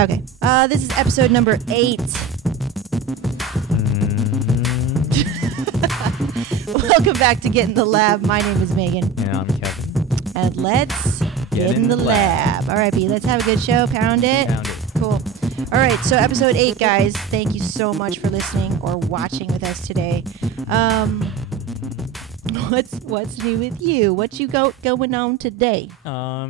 Okay. This is episode number 8. Welcome back to Get in the Lab. My name is Megan. And I'm Kevin. And let's get in the lab. All right, B, let's have a good show. Pound it. Pound it. Cool. All right, so episode 8, guys. Thank you so much for listening or watching with us today. What's new with you? What you going on today?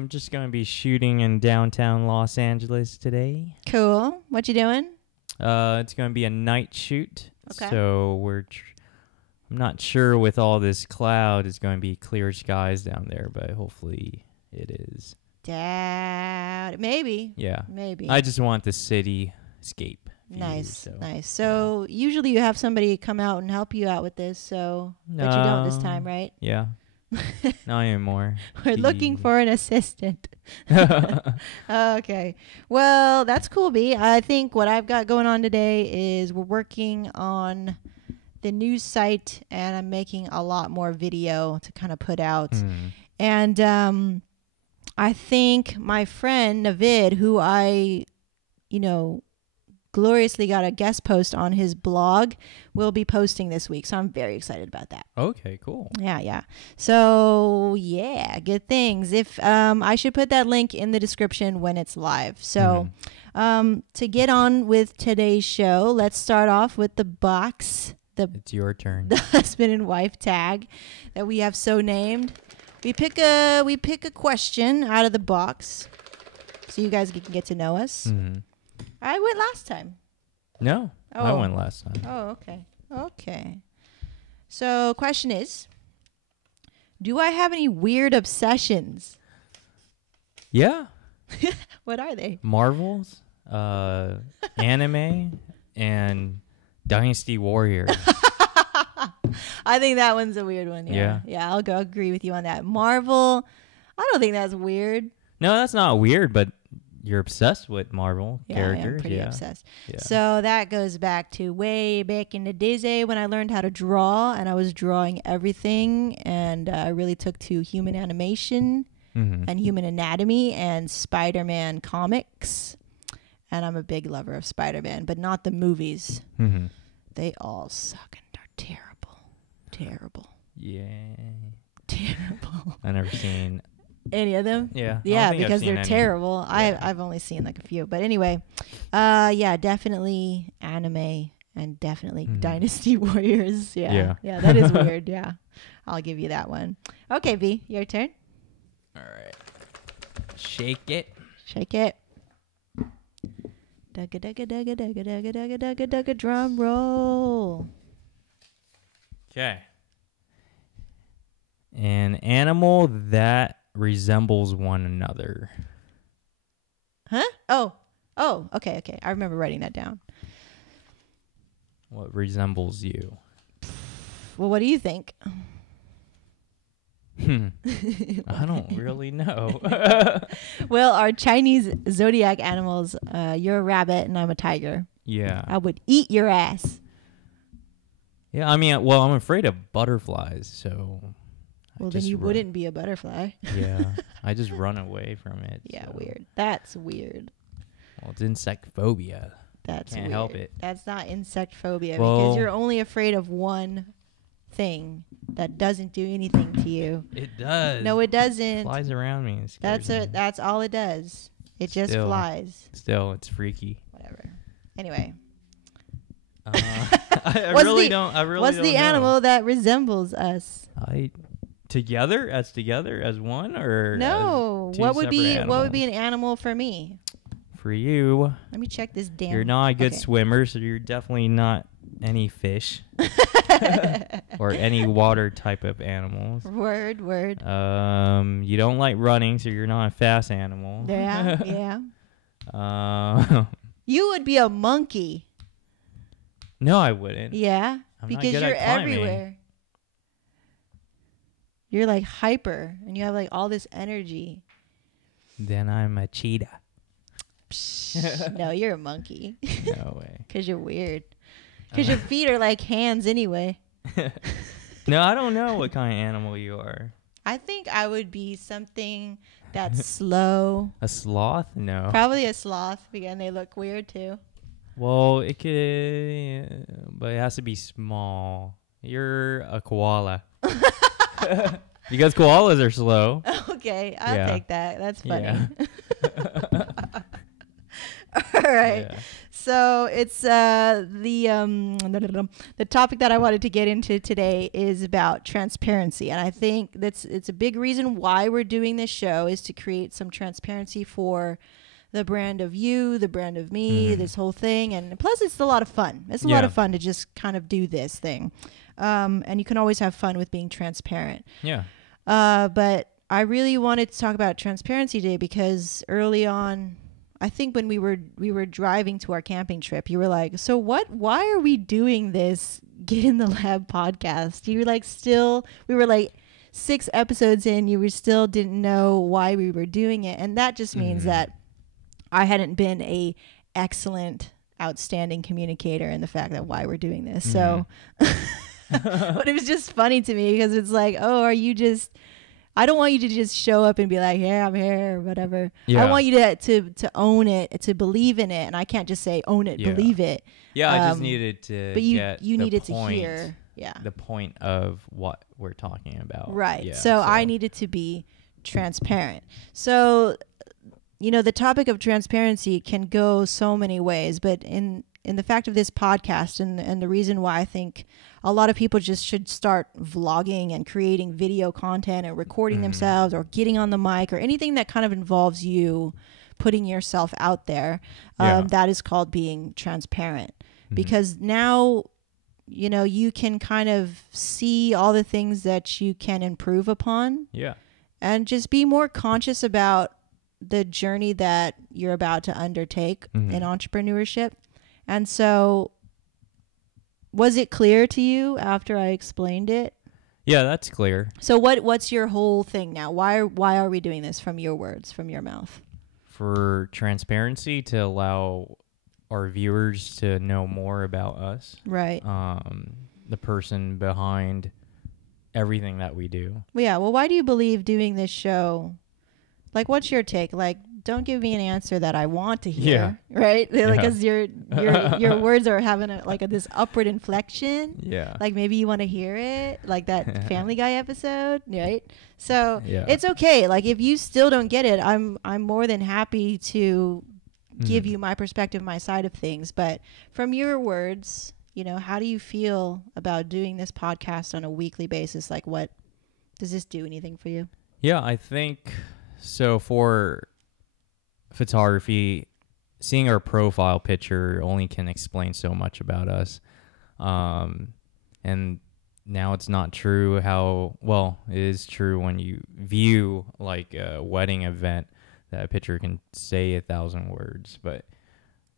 Just going to be shooting in downtown Los Angeles today. Cool. What you doing? It's going to be a night shoot. Okay. So I'm not sure with all this cloud, it's going to be clear skies down there, but hopefully it is. Maybe. Yeah. Maybe. I just want the cityscape. Nice. So usually you have somebody come out and help you out with this, but you don't this time, right? Yeah. Not anymore. We're looking for an assistant. Okay. Well, that's cool, B. I think what I've got going on today is we're working on the news site, and I'm making a lot more video to kind of put out. And I think my friend Navid, who I, gloriously got a guest post on his blog, will be posting this week. So I'm very excited about that. Okay, cool. Yeah. So yeah, good things. If I should put that link in the description when it's live. So to get on with today's show, let's start off with the box. It's your turn. The husband and wife tag that we have so named. We pick a question out of the box so you guys can get to know us. I went last time. No, I went last time. Oh, okay. So, question is, do I have any weird obsessions? Yeah. What are they? Marvels, anime, and Dynasty Warrior. I think that one's a weird one. Yeah, I'll agree with you on that. Marvel, I don't think that's weird. No, that's not weird, but you're obsessed with Marvel characters. I'm pretty obsessed. Yeah. So that goes back to way back in the days when I learned how to draw, and I was drawing everything, and I really took to human animation and human anatomy and Spider-Man comics. And I'm a big lover of Spider-Man, but not the movies. They all suck and are terrible. Yeah. Terrible. I've never seen any of them. Yeah, because they're terrible. I've only seen like a few, but anyway, definitely anime and definitely Dynasty Warriors. Yeah, that is weird. Yeah, I'll give you that one. Okay, V, your turn. All right, shake it. Dugga, drum roll. Okay. An animal that resembles one another. Huh? Oh, okay. I remember writing that down. What resembles you? Well, what do you think? I don't really know. Well, our Chinese zodiac animals, you're a rabbit and I'm a tiger. Yeah. I would eat your ass. Yeah, I mean, well, I'm afraid of butterflies, so... Well, then you wouldn't be a butterfly. Yeah, I just run away from it. Yeah, so. weird. That's weird. Well, it's insect phobia. That's Can't weird. help it. That's not insect phobia because you're only afraid of one thing that doesn't do anything to you. It does. No, it doesn't. It flies around me. That's all it does. It just flies. Still, it's freaky. Whatever. Anyway. I really don't know. What's the animal that resembles us? Together as one, or no? What would be an animal for me? For you, let me check this damn. You're not a good swimmer, so you're definitely not any fish or any water type of animals. Word. You don't like running, so you're not a fast animal. Yeah. You would be a monkey. No, I wouldn't. Yeah, I'm because not good you're at climbing. everywhere. You're like hyper, and you have like all this energy. Then I'm a cheetah. No, you're a monkey. No way. Because you're weird. Because your feet are like hands anyway. No, I don't know what kind of animal you are. I think I would be something That's slow. A sloth? No. Probably a sloth. Again, they look weird too. Well, it could, but it has to be small. You're a koala. Because koalas are slow. Okay, I'll take that. That's funny. Yeah. All right. Yeah. So it's the topic that I wanted to get into today is about transparency, and I think it's a big reason why we're doing this show is to create some transparency for the brand of you, the brand of me, this whole thing, and plus it's a lot of fun. It's a lot of fun to just kind of do this thing, and you can always have fun with being transparent. Yeah. But I really wanted to talk about transparency today because early on, I think when we were driving to our camping trip, you were like, so why are we doing this Get in the Lab podcast? You were like, we were like 6 episodes in, you were still didn't know why we were doing it. And that just means that I hadn't been a excellent, outstanding communicator in the fact that why we're doing this. So, but it was just funny to me because it's like, oh, I don't want you to just show up and be like, yeah, I'm here or whatever. Yeah. I want you to own it, to believe in it. And I can't just say own it, believe it. Yeah, I just needed to but you needed to hear the point of what we're talking about. Right. Yeah, so I needed to be transparent. So, the topic of transparency can go so many ways. But in the fact of this podcast and the reason why I think a lot of people just should start vlogging and creating video content and recording themselves or getting on the mic or anything that kind of involves you putting yourself out there. That is called being transparent because now, you can kind of see all the things that you can improve upon. Yeah. And just be more conscious about the journey that you're about to undertake in entrepreneurship. And so, was it clear to you after I explained it? Yeah, that's clear. So what's your whole thing now? Why are we doing this from your words, from your mouth? For transparency, to allow our viewers to know more about us. Right. The person behind everything that we do. Yeah, well, why do you believe doing this show? Like, what's your take? Like, don't give me an answer that I want to hear, right? Because your words are having this upward inflection. Yeah. Like maybe you want to hear it, like that Family Guy episode, right? So it's okay. Like if you still don't get it, I'm more than happy to give you my perspective, my side of things. But from your words, how do you feel about doing this podcast on a weekly basis? Like, what does this do anything for you? Yeah, I think so. For photography, seeing our profile picture only can explain so much about us. And now it's not true it is true when you view like a wedding event that a picture can say 1,000 words, but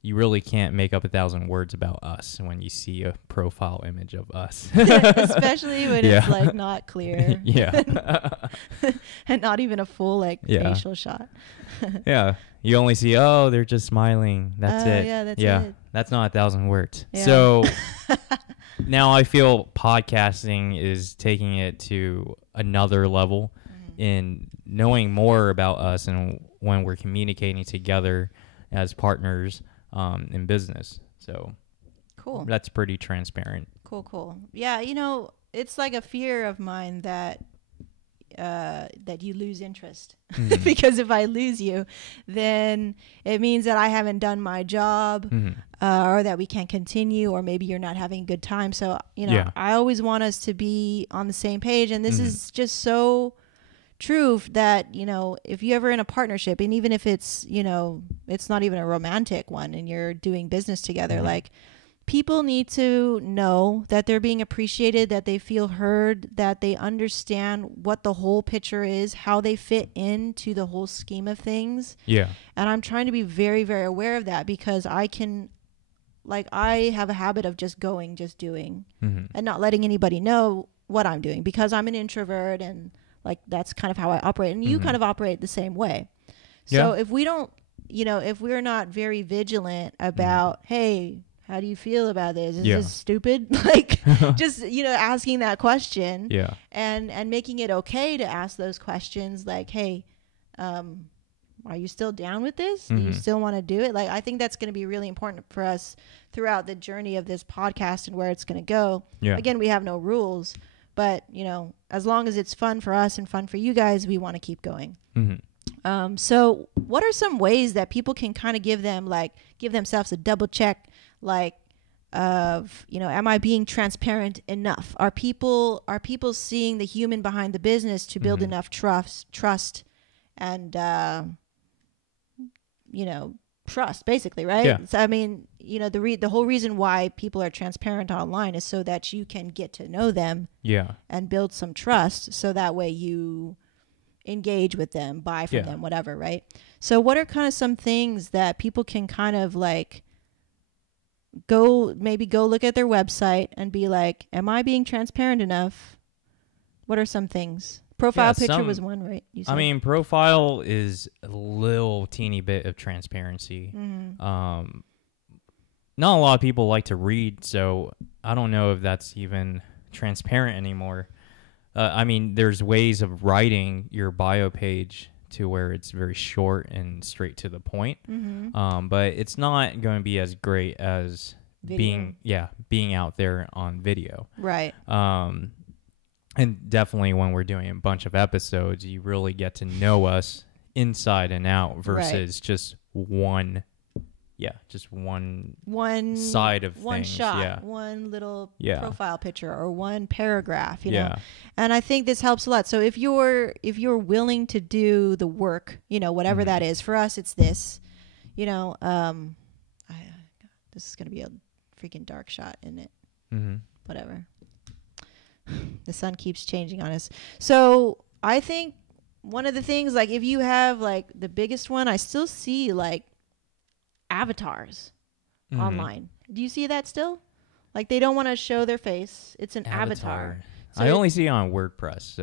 you really can't make up 1,000 words about us when you see a profile image of us. Especially when it's like not clear. Yeah. And not even a full facial shot. Yeah. You only see, they're just smiling. That's it. Yeah, that's it. That's not 1,000 words. Yeah. So now I feel podcasting is taking it to another level in knowing more about us and when we're communicating together as partners in business. So cool. That's pretty transparent. Cool. Yeah, it's like a fear of mine that you lose interest. Because if I lose you, then it means that I haven't done my job or that we can't continue, or maybe you're not having a good time. So, I always want us to be on the same page. And this is just so true that, if you're ever in a partnership, and even if it's, it's not even a romantic one and you're doing business together, like people need to know that they're being appreciated, that they feel heard, that they understand what the whole picture is, how they fit into the whole scheme of things. Yeah. And I'm trying to be very, very aware of that because I have a habit of just doing and not letting anybody know what I'm doing because I'm an introvert and that's kind of how I operate. And you kind of operate the same way. So if we don't, if we're not very vigilant about, hey, how do you feel about this? Is this stupid? Just, asking that question and making it okay to ask those questions. Like, hey, Are you still down with this? Do you still want to do it? Like, I think that's going to be really important for us throughout the journey of this podcast and where it's going to go. Yeah. Again, we have no rules, but, you know, as long as it's fun for us and fun for you guys, we want to keep going. So what are some ways that people can kind of give themselves a double check, like, of, you know, am I being transparent enough? Are people seeing the human behind the business to build enough trust and, you know, trust, basically, right? Yeah. So, I mean, you know, the whole reason why people are transparent online is so that you can get to know them, and build some trust, so that way you engage with them, buy from them, whatever, right? So what are kind of some things that people can kind of like go look at their website and be like, am I being transparent enough? What are some things? Profile picture was one, right? You said. I mean, profile is a little teeny bit of transparency. Not a lot of people like to read, so I don't know if that's even transparent anymore. I mean, there's ways of writing your bio page to where it's very short and straight to the point. But it's not going to be as great as being out there on video. Right. And definitely when we're doing a bunch of episodes, you really get to know us inside and out versus just one side of one things. shot, one little profile picture or one paragraph, you know. And I think this helps a lot. So if you're willing to do the work, you know, whatever that is, for us it's this, you know, this is going to be a freaking dark shot, isn't it? Whatever. The sun keeps changing on us. So I think one of the things, like, if you have like the biggest one, I still see like avatars online. Do you see that still? Like, they don't want to show their face. It's an avatar. So I only see it on WordPress.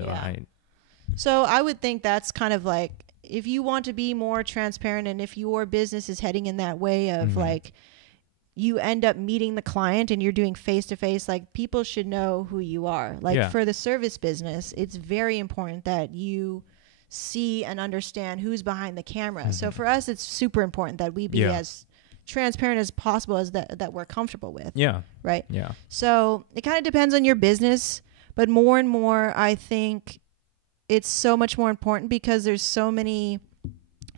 So I would think that's kind of like, if you want to be more transparent and if your business is heading in that way of like, you end up meeting the client and you're doing face-to-face, like, people should know who you are. Like, for the service business, it's very important that you see and understand who's behind the camera. So for us, it's super important that we be as transparent as possible, as that we're comfortable with. Right. So it kind of depends on your business, but more and more, I think it's so much more important because there's so many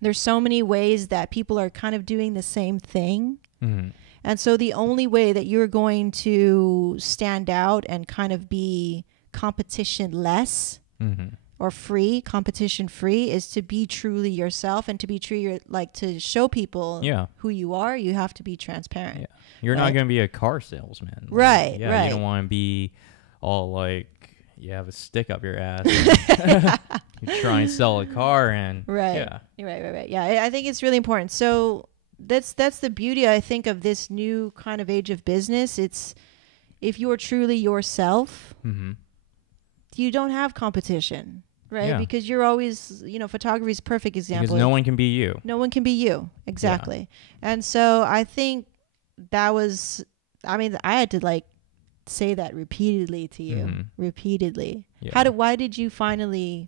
ways that people are kind of doing the same thing. And so the only way that you're going to stand out and kind of be competition less or competition free, is to be truly yourself and to be true, like, to show people who you are. You have to be transparent. You're not going to be a car salesman. Right. You don't want to be all like, you have a stick up your ass. You try and sell a car and Right. Yeah, I think it's really important. So that's the beauty, I think, of this new kind of age of business. It's, if you're truly yourself, you don't have competition, right? Because you're always, you know, photography is a perfect example. Because no one can be you. No one can be you. Exactly. And so I think that was, I mean, I had to like say that repeatedly to you, repeatedly. Why did you finally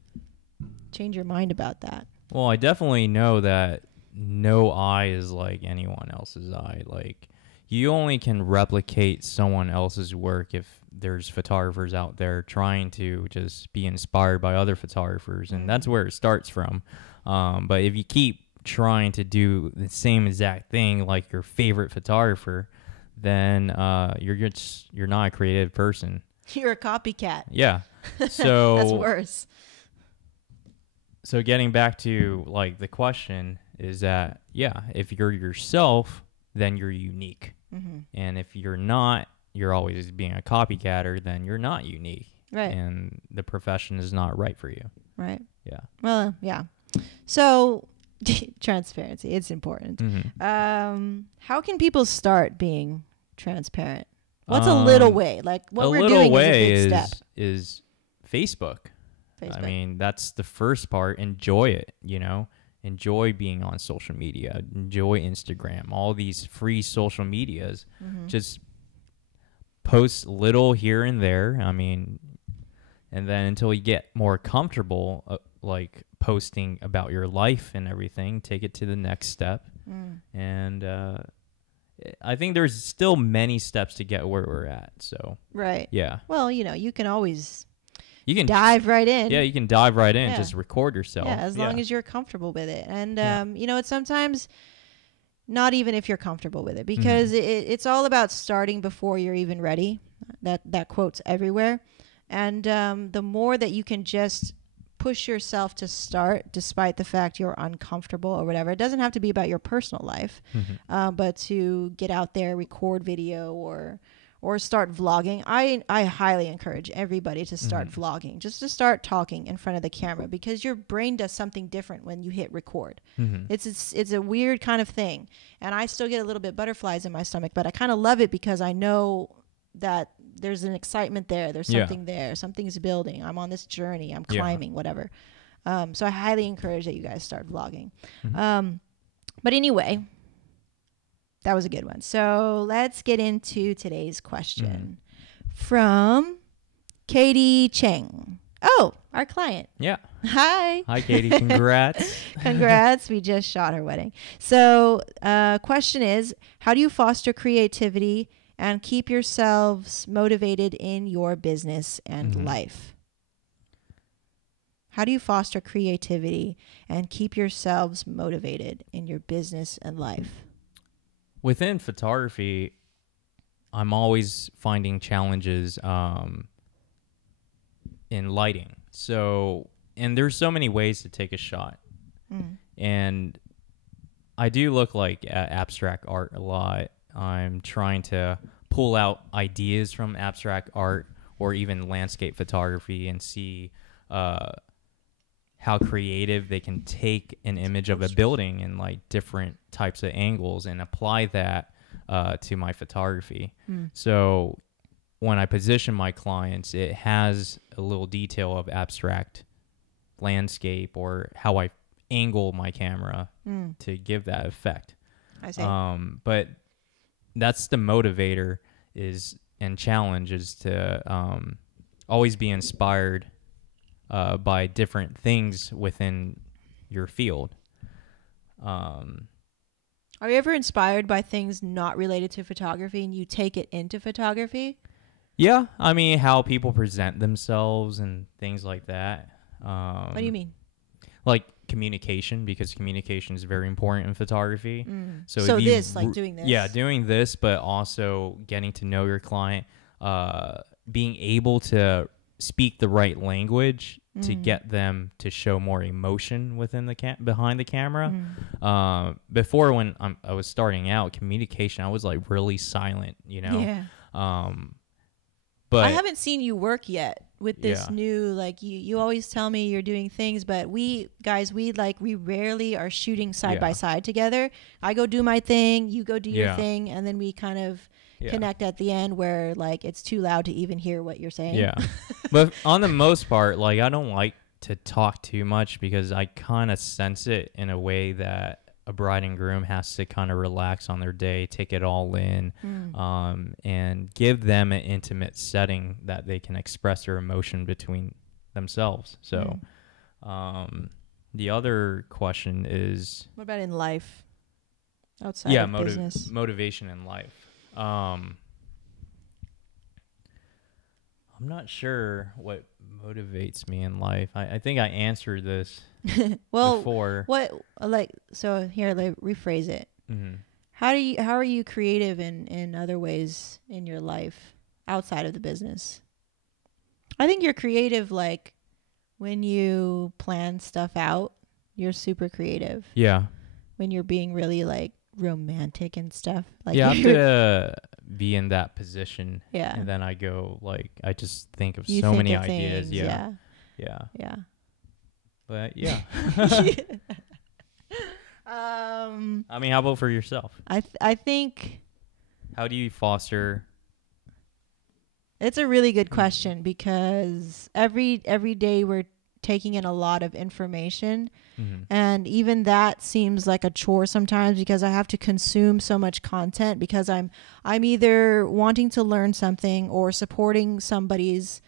change your mind about that? Well, I definitely know that no eye is like anyone else's eye. Like, you only can replicate someone else's work if there's photographers out there trying to just be inspired by other photographers, and that's where it starts from. But if you keep trying to do the same exact thing like your favorite photographer, then you're not a creative person. You're a copycat. Yeah. So that's worse. So getting back to like the question is that, if you're yourself, then you're unique. And if you're not, you're always being a copycatter, then you're not unique. Right. And the profession is not right for you. Right. Yeah. Well, yeah. So transparency, it's important. How can people start being transparent? What's a little way? Like, what we're doing is a big step. Is Facebook. I mean, that's the first part. Enjoy it, you know. Enjoy being on social media. Enjoy Instagram. All these free social medias. Just post little here and there. I mean, and then until you get more comfortable like posting about your life and everything, take it to the next step. And I think there's still many steps to get where we're at. So right. Yeah. Well, you know, you can always you can dive right in. Yeah, you can dive right in. Yeah. Just record yourself. Yeah, as long as you're comfortable with it. And you know, it's sometimes not even if you're comfortable with it, because it's all about starting before you're even ready. That quote's everywhere. And the more that you can just push yourself to start, despite the fact you're uncomfortable or whatever. It doesn't have to be about your personal life, but to get out there, record video, or start vlogging. I highly encourage everybody to start vlogging, just to start talking in front of the camera, because your brain does something different when you hit record. It's a weird kind of thing, and I still get a little bit butterflies in my stomach, but I kind of love it because I know that there's an excitement there. There's something there. Something's building. I'm on this journey. I'm climbing, whatever. So I highly encourage that you guys start vlogging. But anyway, that was a good one. So let's get into today's question from Katie Cheng. Oh, our client. Yeah. Hi. Hi, Katie. Congrats. Congrats. We just shot her wedding. So question is, how do you foster creativity and keep yourselves motivated in your business and life? How do you foster creativity and keep yourselves motivated in your business and life? Within photography, I'm always finding challenges in lighting. So, and there's so many ways to take a shot. And I do look like at abstract art a lot. I'm trying to pull out ideas from abstract art or even landscape photography and see how creative they can take an image of a building in like different types of angles and apply that to my photography. So when I position my clients, it has a little detail of abstract landscape or how I angle my camera to give that effect. I see. But that's the motivator and challenge is to always be inspired by different things within your field. Are you ever inspired by things not related to photography and you take it into photography? Yeah, I mean how people present themselves and things like that. What do you mean? Like communication, because communication is very important in photography. So doing this. Yeah, doing this, but also getting to know your client, being able to speak the right language to get them to show more emotion within the behind the camera. Before, when I was starting out, communication, I was like really silent, you know. Yeah. But I haven't seen you work yet with this new, like you always tell me you're doing things, but we rarely are shooting side by side together. I go do my thing, you go do your thing, and then we kind of connect at the end where like it's too loud to even hear what you're saying. Yeah. But on the most part, like I don't like to talk too much because I kind of sense it in a way that a bride and groom has to kind of relax on their day, take it all in, and give them an intimate setting that they can express their emotion between themselves. So the other question is, what about in life? Outside of business? Motivation in life. I'm not sure what motivates me in life. I think I answered this before. So here, rephrase it. How are you creative in other ways in your life outside of the business? I think you're creative like when you plan stuff out, you're super creative. Yeah. When you're being really like romantic and stuff. Like I have to be in that position. Yeah. And then I go like I just think of so many ideas. Things, Yeah. But yeah. I mean, how about for yourself? I think. How do you foster? It's a really good question because every day we're taking in a lot of information, and even that seems like a chore sometimes because I have to consume so much content because I'm either wanting to learn something or supporting somebody's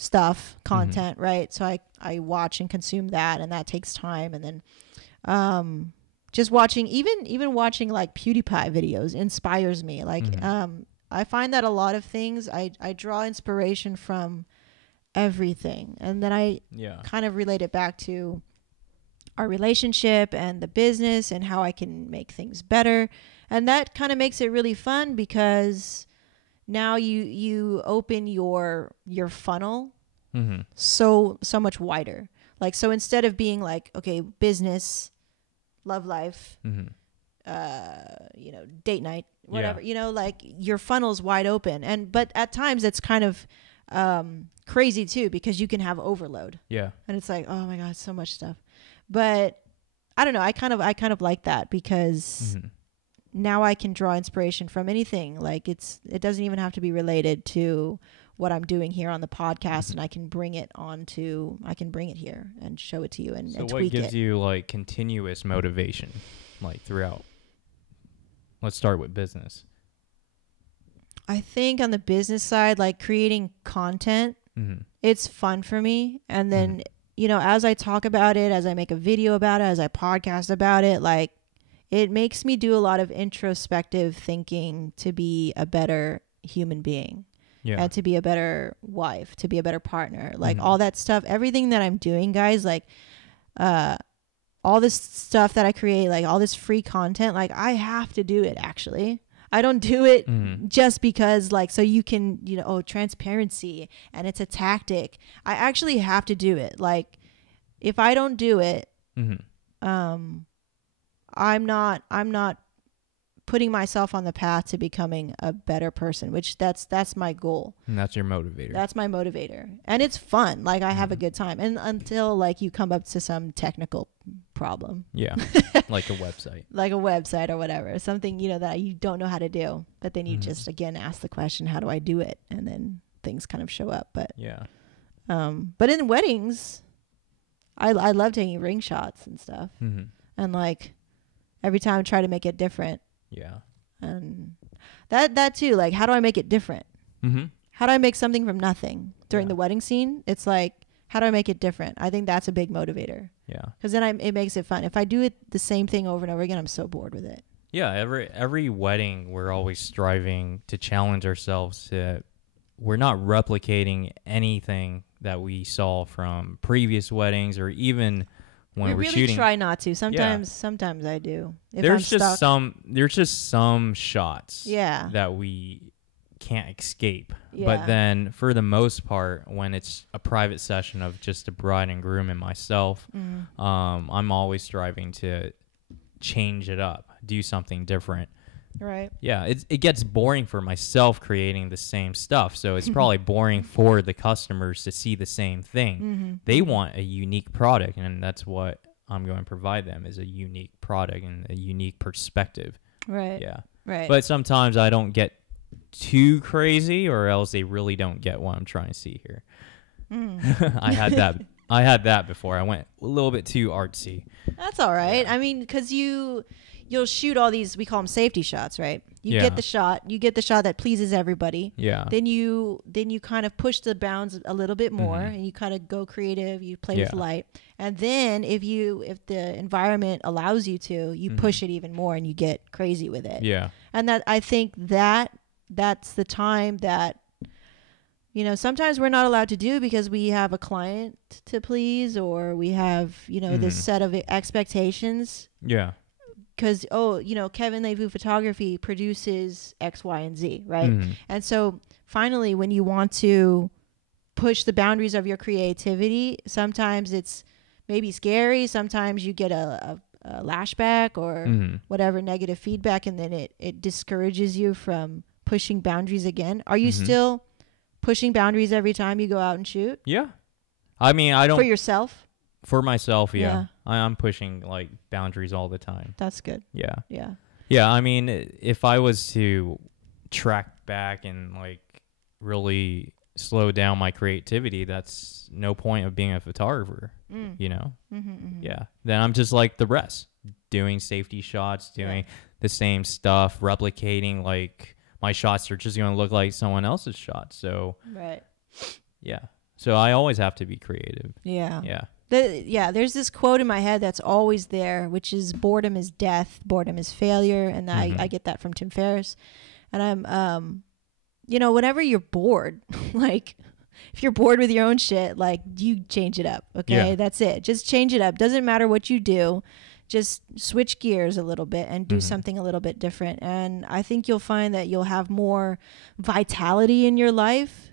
stuff, content, right? So I watch and consume that, and that takes time. And then just watching, even watching like PewDiePie videos inspires me. Like I find that a lot of things I draw inspiration from everything, and then I kind of relate it back to our relationship and the business and how I can make things better. And that kind of makes it really fun, because now you open your funnel so much wider. Like, so instead of being like, okay, business, love life, date night, whatever, like your funnel's wide open. But at times it's kind of crazy too, because you can have overload. Yeah. And it's like, oh my God, so much stuff. But I don't know. I kind of like that, because now I can draw inspiration from anything. Like it doesn't even have to be related to what I'm doing here on the podcast, and I can bring it here and show it to you and tweak it. So what gives you like continuous motivation, like throughout? Let's start with business. I think on the business side, like creating content, it's fun for me. And then, as I talk about it, as I make a video about it, as I podcast about it, like it makes me do a lot of introspective thinking to be a better human being. Yeah. And to be a better wife, to be a better partner, like all that stuff, everything that I'm doing, guys, like all this stuff that I create, like all this free content, like I have to do it. Actually, I don't do it just because, like, so you can, transparency, and it's a tactic. I actually have to do it. Like, if I don't do it, I'm not putting myself on the path to becoming a better person, which that's my goal. And that's your motivator. That's my motivator. And it's fun. Like I have a good time. And until like you come up to some technical problem. Yeah. Like a website. Like a website or whatever. Something, that you don't know how to do. But then you just again ask the question, how do I do it? And then things kind of show up. But but in weddings, I love taking ring shots and stuff. And like every time I try to make it different. Yeah. And that too, like, how do I make it different? How do I make something from nothing during the wedding scene? It's like, how do I make it different? I think that's a big motivator. Yeah. Because then it makes it fun. If I do it the same thing over and over again, I'm so bored with it. Yeah. Every wedding, we're always striving to challenge ourselves to, we're not replicating anything that we saw from previous weddings or even when we're shooting. Try not to. Sometimes I do. There's just some shots that we can't escape. Yeah. But then for the most part, when it's a private session of just the bride and groom and myself, I'm always striving to change it up, do something different. Right. Yeah, it gets boring for myself creating the same stuff. So it's probably boring for the customers to see the same thing. They want a unique product, and that's what I'm going to provide them, is a unique product and a unique perspective. Right. Yeah. Right. But sometimes I don't get too crazy, or else they really don't get what I'm trying to see here. I had that before. I went a little bit too artsy. That's all right. Yeah. I mean, because you'll shoot all these, we call them safety shots, right? You get the shot that pleases everybody. Yeah. Then you kind of push the bounds a little bit more, and you kind of go creative, you play with light. And then if the environment allows you to, you push it even more and you get crazy with it. Yeah. And that, I think that's the time that, sometimes we're not allowed to do because we have a client to please, or we have, this set of expectations. Yeah. Because, Kevin Levu Photography produces X, Y, and Z, right? And so finally, when you want to push the boundaries of your creativity, sometimes it's maybe scary. Sometimes you get a lashback or whatever negative feedback, and then it discourages you from pushing boundaries again. Are you still pushing boundaries every time you go out and shoot? Yeah. I mean, I don't... For yourself? For myself, yeah. I'm pushing like boundaries all the time. That's good. Yeah. Yeah. Yeah. I mean, if I was to track back and like really slow down my creativity, that's no point of being a photographer, Yeah. Then I'm just like the rest, doing safety shots, doing the same stuff, replicating, like my shots are just going to look like someone else's shots. So, right. Yeah. So I always have to be creative. Yeah. Yeah. There's this quote in my head that's always there, which is boredom is death, boredom is failure. And I get that from Tim Ferriss. And I'm, whenever you're bored, like if you're bored with your own shit, like you change it up. Okay. That's it. Just change it up. Doesn't matter what you do. Just switch gears a little bit and do something a little bit different. And I think you'll find that you'll have more vitality in your life.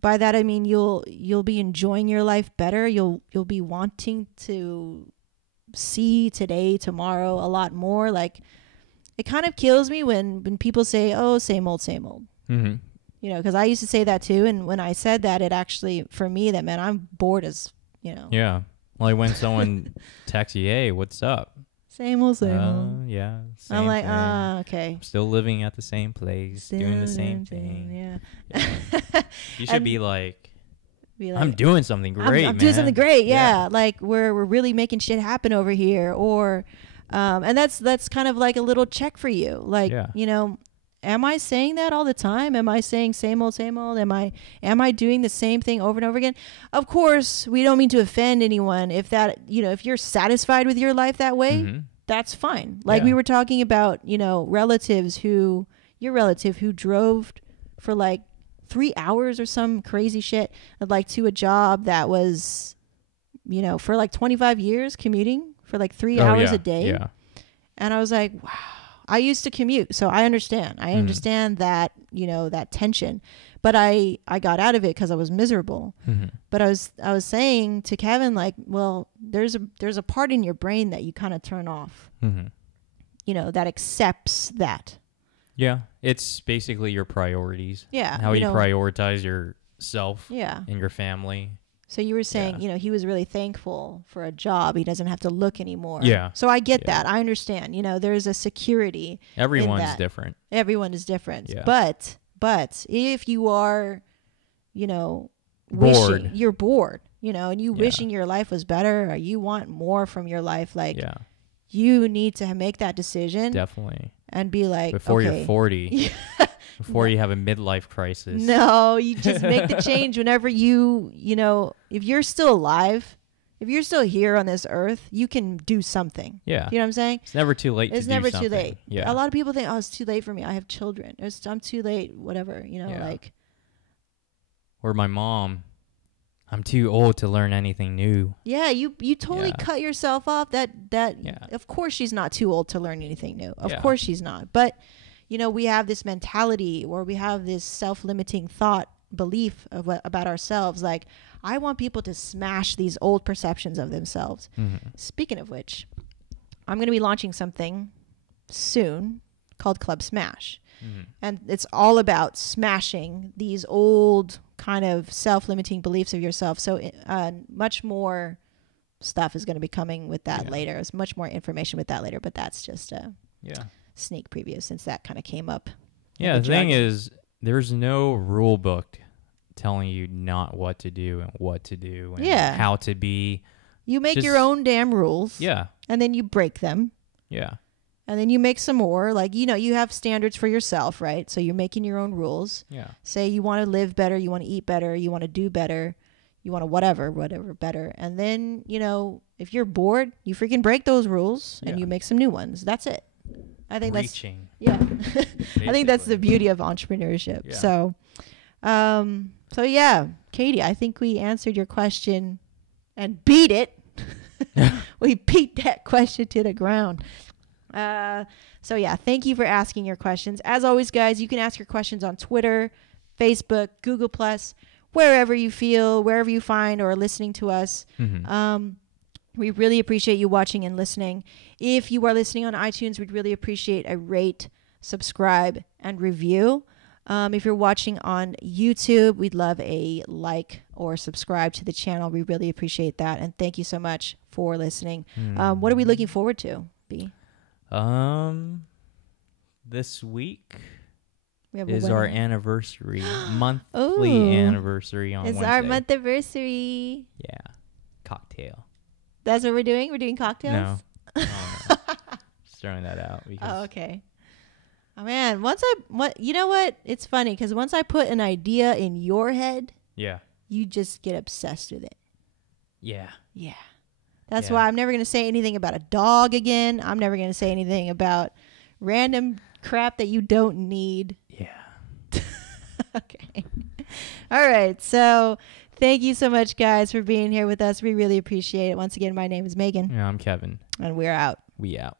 By that I mean you'll be enjoying your life better. You'll be wanting to see today, tomorrow a lot more. Like it kind of kills me when people say, "Oh, same old, same old." Mm-hmm. Because I used to say that too. And when I said that, it actually for me that meant I'm bored as Yeah, like when someone texts you, "Hey, what's up?" Same old, same old. Yeah. I'm like, okay. Still living at the same place, doing the same thing. Yeah. You should be like, I'm doing something great, I'm doing something great. Yeah. Like we're really making shit happen over here. Or, and that's kind of like a little check for you. Like, am I saying that all the time? Am I saying same old, same old? Am I doing the same thing over and over again? Of course, we don't mean to offend anyone. If that, if you're satisfied with your life that way, that's fine. Like we were talking about, your relative who drove for like 3 hours or some crazy shit, like to a job that was, for like 25 years commuting for like 3 hours a day. Yeah. And I was like, wow. I used to commute, so I understand. I understand that, that tension. But I got out of it because I was miserable. But I was saying to Kevin, like, well, there's a part in your brain that you kind of turn off, that accepts that. Yeah, it's basically your priorities. Yeah. How you prioritize yourself and your family. So you were saying, he was really thankful for a job. He doesn't have to look anymore. Yeah. So I get that. I understand. There's a security. Everyone's different. Everyone is different. Yeah. But if you are, bored. You're bored, and you wishing your life was better or you want more from your life, like you need to make that decision. Definitely. And be like, before you're 40. Before you have a midlife crisis. No, you just make the change whenever if you're still alive, if you're still here on this earth, you can do something. Yeah. You know what I'm saying? It's never too late It's never too late. Yeah. A lot of people think, oh, it's too late for me. I have children. I'm too late, whatever, like. Or my mom, I'm too old to learn anything new. Yeah, you totally cut yourself off. That of course she's not too old to learn anything new. Of course she's not. But we have this mentality or we have this self-limiting belief about ourselves. Like, I want people to smash these old perceptions of themselves. Speaking of which, I'm going to be launching something soon called Club Smash. And it's all about smashing these old kind of self-limiting beliefs of yourself. So much more stuff is going to be coming with that later. There's much more information with that later, but that's just a sneak preview since that kind of came up. Yeah, the thing is, there's no rule book telling you not what to do and what to do and how to be. You make your own damn rules. Yeah. And then you break them. Yeah. And then you make some more. Like, you have standards for yourself, right? So you're making your own rules. Yeah. Say you want to live better, you want to eat better, you want to do better, you want to whatever better. And then, if you're bored, you freaking break those rules and you make some new ones. That's it. I think I think that's the beauty of entrepreneurship. Yeah. So yeah, Katie, I think we answered your question and beat it. We beat that question to the ground. So yeah, thank you for asking your questions. As always, guys, you can ask your questions on Twitter, Facebook, Google+, wherever you find or are listening to us. We really appreciate you watching and listening. If you are listening on iTunes, we'd really appreciate a rate, subscribe, and review. If you're watching on YouTube, we'd love a like or subscribe to the channel. We really appreciate that. And thank you so much for listening. What are we looking forward to, B? This week is our anniversary, monthly anniversry on Wednesday. It's our month anniversary. Yeah. Cocktail. That's what we're doing? We're doing cocktails? No. No. Just throwing that out. Oh, okay. Oh, man. You know what? It's funny because once I put an idea in your head, you just get obsessed with it. Yeah. Yeah. That's why I'm never going to say anything about a dog again. I'm never going to say anything about random crap that you don't need. Yeah. Okay. All right. So thank you so much, guys, for being here with us. We really appreciate it. Once again, my name is Megan. Yeah, I'm Kevin. And we're out. We out.